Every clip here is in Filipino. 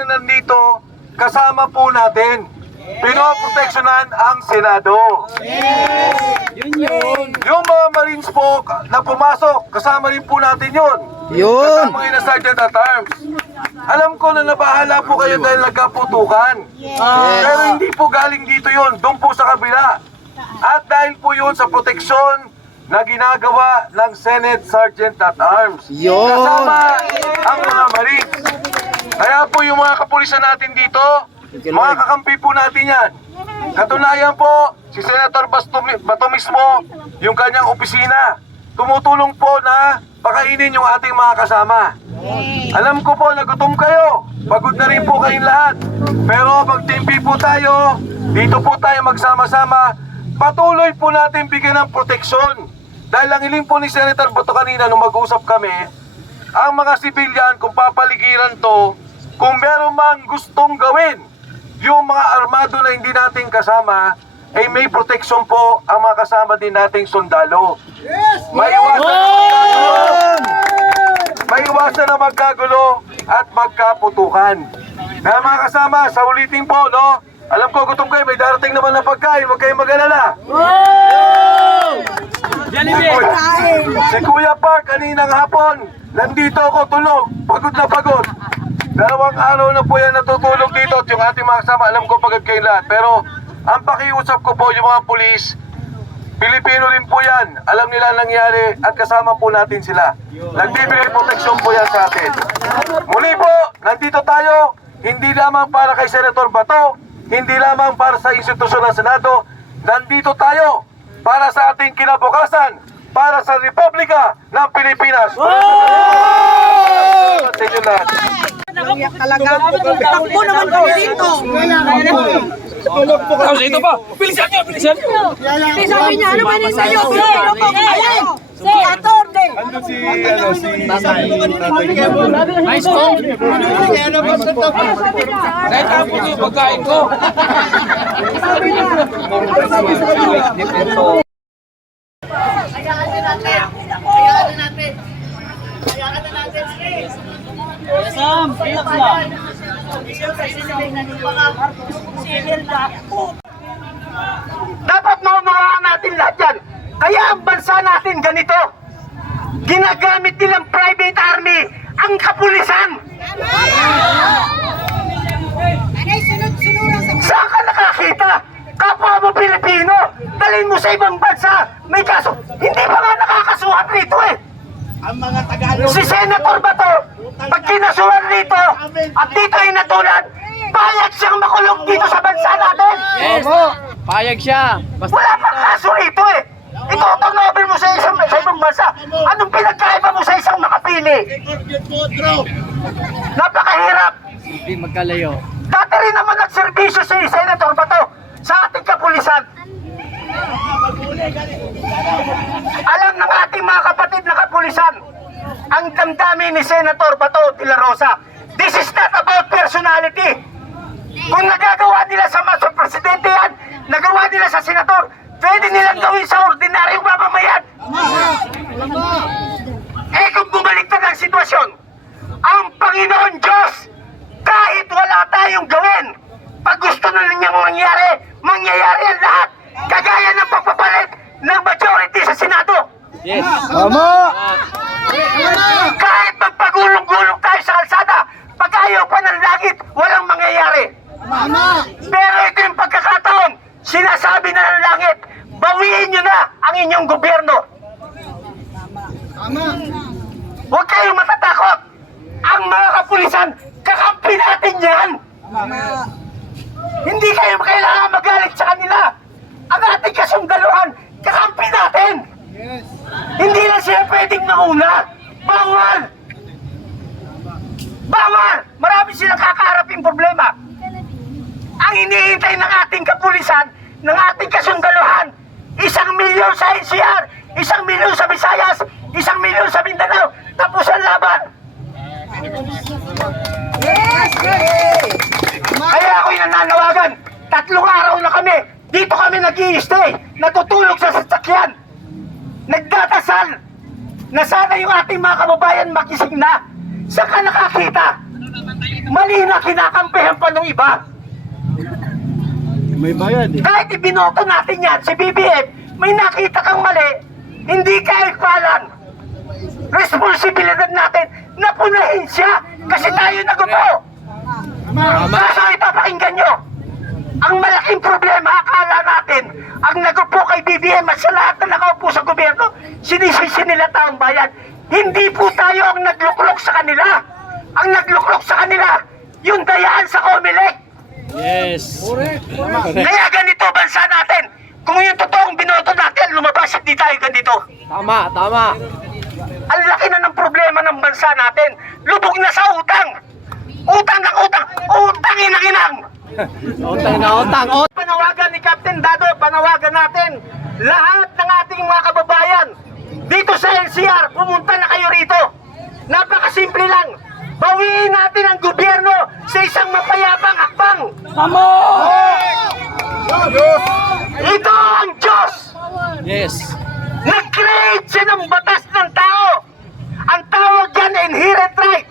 na nandito, kasama po natin. Pinoproteksyonan ang Senado. Yung mga Marines po na pumasok, kasama rin po natin yun. Kasama yun na Sergeant at Arms. Alam ko na nabahala po kayo dahil nagkaputukan. Pero hindi po galing dito yun, doon po sa kabila. At dahil po yun sa proteksyon na ginagawa ng Senate Sergeant at Arms. Kasama ang mga Marines. Kaya po yung mga kapulisan natin dito, mga kakampi po natin yan. Katunayan po, si Senator Bato mismo, yung kanyang opisina, tumutulong po na pakainin yung ating mga kasama. Alam ko po, nagutom kayo. Pagod na rin po kayong lahat. Pero magtimpi po tayo, dito po tayo magsama-sama, patuloy po natin bigyan ng proteksyon. Dahil ang hiling po ni Senator Bato kanina nung mag-usap kami, ang mga sibilyan, kung papaligiran to, kung meron mang gustong gawin, yung mga armado na hindi natin kasama, ay may proteksyon po ang mga kasama din nating sundalo. May iwasan na magkagulo at magkaputukan. Kaya mga kasama, sa ulitin po, no? Alam ko, gutom kayo, may darating naman na pagkain, huwag kayong mag-alala. Si Kuya Park, kaninang hapon, nandito ako tulog, pagod na pagod. 2 araw na po yan natutulog dito at yung ating mga kasama, alam ko pagod kayo lahat. Pero ang pakiusap ko po yung mga pulis, Pilipino rin po yan, alam nila nangyari at kasama po natin sila. Nagbibigay proteksyon po yan sa atin. Muli po, nandito tayo, hindi lamang para kay Senator Bato, hindi lamang para sa institusyon ng Senado, nandito tayo para sa ating kinabukasan, para sa Republika ng Pilipinas. Sa inyo lahat. Takbo naman kami dito. Tapos ito pa, bilisan nyo, bilisan nyo. Sabi niya, ano ba niya sa'yo? Si Atty. Kahit tapos yung pagkain ko. Dapat maunawaan natin lahat yan. Kaya ang bansa natin ganito. Ginagamit nilang private army ang kapulisan. Saan ka nakakita? Kapwa mo Pilipino, dalhin mo sa ibang bansa. May kaso, hindi ba nga nakakasuhan rito eh? Ang mga Tagalog. Si Senator Bato, pag kinasuhan rito at dito ay natulan, payag siyang makulong dito sa bansa natin. Yes, payag siya. Wala pang kaso rito eh. Itutunover mo sa ibang bansa. Anong pinagkaiba mo sa isang makapili? Napakahirap. Hindi magkalayo. Dati rin naman nagserbisyo si Senator Bato sa ating kapulisan. Alam ng ating mga kapatid na kapulisan, ang damdamin ni Senator Bato de la Rosa. This is not about personality. Kung nagagawa nila sa presidente yan, nagawa nila sa senador, pwede nilang gawin sa ordinaryong mamamayan. Eh kung bumaliktad ang sitwasyon, ang Panginoon Diyos, kahit wala tayong gawin, pag gusto na niya mangyari, mangyayari ang lahat. Kagaya ng pagpapalit ng majority sa Senado. Yes. Kahit magpagulong-gulong tayo sa kalsada, pag ayaw pa ng langit, walang mangyayari. Pero ito yung pagkakataon, sinasabi na ng langit, bawiin nyo na ang inyong gobyerno. Huwag kayong matatakot. Ang mga kapulisan, kakampi natin yan. Hindi kayo kailangan magalit sa kanila. Ang ating kasundaluhan, kakampi natin. Hindi lang sila pwedeng mauna. Bawal! Bawal! Marami silang kakaharaping problema. Ang iniintay ng ating kapulisan, ng ating kasundaluhan, 1 milyon sa NCR, 1 milyon sa Visayas, 1 milyon sa Mindanao, tapos ang laban. Kaya ako'y nananawagan, 3 araw na kami, dito kami nag-i-stay, natutulog sa sasakyan, nagdadasal, na sana yung ating mga kababayan makising na. Saan ka nakakita Mali na kinakampihan pa ng iba. May bayad eh. Kahit ibinoto natin yan, si BBM, may nakita kang mali, hindi ka ikpalan. Responsibilidad natin na punahin siya kasi tayo nagupo. Kaso ito, pakinggan nyo. Ang malaking problema, akala natin, ang nagupo kay BBM at sa lahat na nakaupo sa gobyerno, sinisisi nila taong bayan. Hindi po tayo ang nagluklok sa kanila. Ang nagluklok sa kanila, yung dayaan sa COMELEC. Yes. Kaya ganito bansa natin. Kung yung totoong binoto natin, lumabas, hindi tayo ganito. Tama, tama. Ang laki na ng problema ng bansa natin. Lubog na sa utang. Utang ng utang. Utang inang-inang. Utang na utang. Panawagan ni Captain Dado, panawagan natin. Lahat ng ating mga kababayan, dito sa NCR, pumunta na kayo rito. Napakasimple lang. Bawiin natin ang gobyerno sa isang mapayapang hakbang. Ito ang Diyos! Yes. Nag-create siya ng batas ng tao. Ang tawag yan inherent right.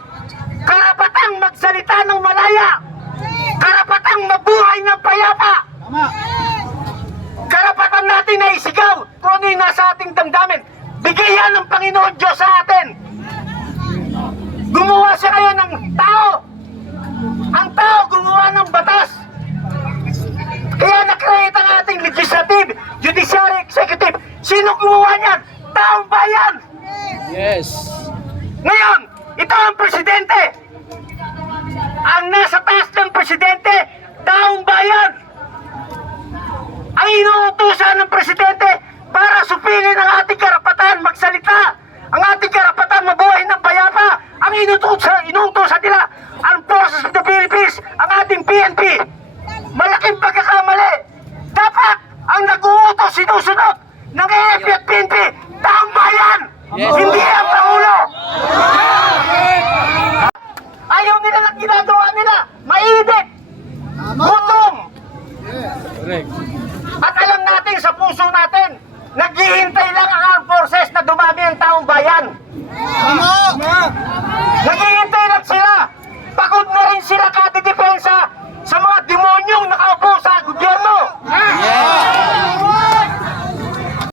Karapatang magsalita ng malaya. Karapatang mabuhay ng payapa. Karapatan natin na isigaw kung ano yung nasa ating damdamin. Bigay yan ng Panginoon Diyos sa atin. Gumawa siya kayo ng tao. Ang tao gumawa ng batas. Kaya na-create ang ating legislative, judiciary, executive. Sino gumawa niyan? Taong bayan! Yes. Ngayon, ito ang presidente. Ang nasa taas ng presidente, taong bayan. Ang inuutusan ng presidente para supilin ang ating karapatan magsalita. Ang ating karapatan mabuhay ng payapa. Ang inuutusan nila, ang Forces of the Philippines, ang ating PNP. Malaking pagkakamali. Dapat ang nag-uutos sinusunod ng AFP at PNP, taong bayan, Yes. hindi ang Pangulo. Ayaw nila ng ginagawa nila. Mainit. Gutom. Correct. At alam natin sa puso natin, naghihintay lang ang armed forces na dumami ang taong bayan. Naghihintay lang sila. Pagod na rin sila katidepensa sa mga demonyong nakaupo sa gobyerno.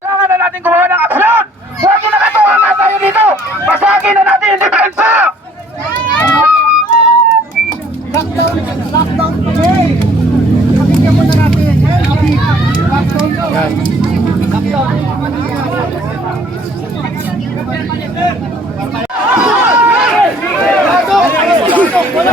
Kailangan na natin gumawa ng aksyon. Huwag yung nakatuwa na tayo dito. Basagin na natin yung depensa. Lockdown kami. Pakinggan muna natin. Lockdown. Wala